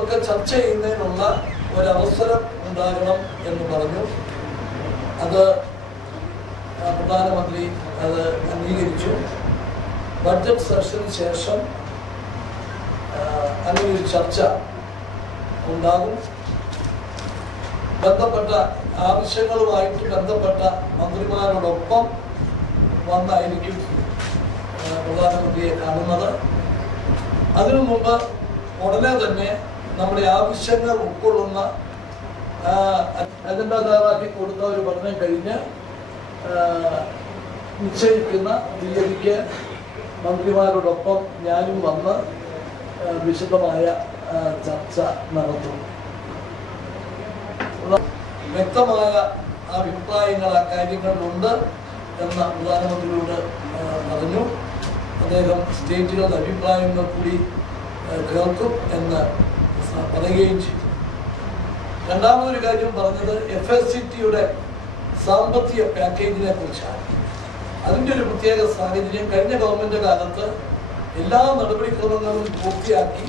ഇതൊക്കെ ചർച്ച ചെയ്യുന്നതിനുള്ള ഒരവസരം ഉണ്ടാകണം എന്ന് പറഞ്ഞു. അത് പ്രധാനമന്ത്രി അത് അംഗീകരിച്ചു. ബഡ്ജറ്റ് സെഷന് ശേഷം അങ്ങനെ ഒരു ചർച്ച ഉണ്ടാകും. ബന്ധപ്പെട്ട ആവശ്യങ്ങളുമായിട്ട് ബന്ധപ്പെട്ട മന്ത്രിമാരോടൊപ്പം വന്നായിരിക്കും പ്രധാനമന്ത്രിയെ കാണുന്നത്. അതിനു മുമ്പ് ഉടനെ തന്നെ നമ്മുടെ ആവശ്യങ്ങൾ ഉൾക്കൊള്ളുന്ന അജണ്ട തയ്യാറാക്കി കൊടുത്ത ഒരു പഠനം കഴിഞ്ഞ് നിശ്ചയിക്കുന്ന തീയതിക്ക് മന്ത്രിമാരോടൊപ്പം ഞാനും വന്ന് വിശദമായ ചർച്ച നടത്തും. വ്യക്തമായ അഭിപ്രായങ്ങൾ ആ കാര്യങ്ങളിലുണ്ട് എന്ന് പ്രധാനമന്ത്രിയോട് പറഞ്ഞു. അദ്ദേഹം സ്റ്റേറ്റുകളുടെ അഭിപ്രായങ്ങൾ കൂടി കേൾക്കും എന്ന് പറയുകയും ചെയ്തു. രണ്ടാമതൊരു കാര്യം പറഞ്ഞത് FSCTയുടെ സാമ്പത്തിക പാക്കേജിനെ കുറിച്ചാണ്. അതിൻ്റെ ഒരു പ്രത്യേക സാഹചര്യം കഴിഞ്ഞ ഗവൺമെൻറ് കാലത്ത് എല്ലാ നടപടിക്രമങ്ങളും പൂർത്തിയാക്കി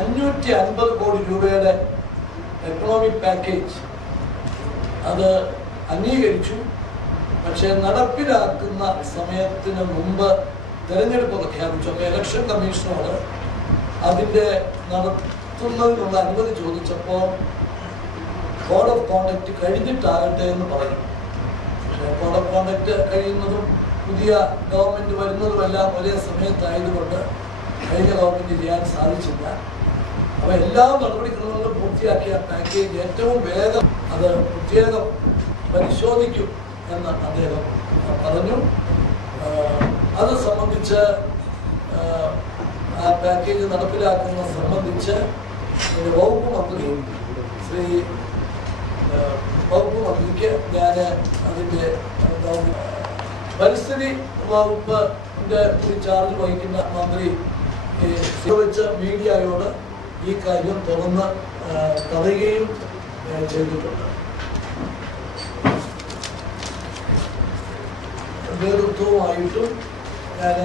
550 കോടി രൂപയുടെ എക്കണോമിക് പാക്കേജ് അത് അംഗീകരിച്ചു. പക്ഷേ നടപ്പിലാക്കുന്ന സമയത്തിന് മുമ്പ് തെരഞ്ഞെടുപ്പ് പ്രഖ്യാപിച്ചു. അപ്പോൾ ഇലക്ഷൻ കമ്മീഷനോട് അതിൻ്റെ നടത്തുന്നതിനുള്ള അനുമതി ചോദിച്ചപ്പോൾ കോഡ് ഓഫ് കോണ്ടക്ട് കഴിഞ്ഞിട്ടാകട്ടെ എന്ന് പറഞ്ഞു. പക്ഷേ കോഡ് ഓഫ് കോണ്ടക്ട് കഴിയുന്നതും പുതിയ ഗവൺമെൻറ് വരുന്നതുമെല്ലാം ഒരേ സമയത്തായതുകൊണ്ട് കഴിഞ്ഞ ഗവൺമെൻറ് ചെയ്യാൻ സാധിച്ചില്ല. അപ്പോൾ എല്ലാ നടപടിക്രമങ്ങളും പൂർത്തിയാക്കിയ പാക്കേജ് ഏറ്റവും വേഗം അത് പ്രത്യേകം പരിശോധിക്കും എന്ന് അദ്ദേഹം പറഞ്ഞു. അത് സംബന്ധിച്ച് ആ പാക്കേജ് നടപ്പിലാക്കുന്നത് സംബന്ധിച്ച് വകുപ്പ് മന്ത്രിക്ക് ഞാൻ അതിൻ്റെ പരിസ്ഥിതി വകുപ്പിൻ്റെ ഒരു ചാർജ് വഹിക്കുന്ന മന്ത്രി വെച്ച് മീഡിയയോട് ഈ കാര്യം തുറന്ന് പറയുകയും ചെയ്തിട്ടുണ്ട്. നേതൃത്വവുമായിട്ടും ഞാൻ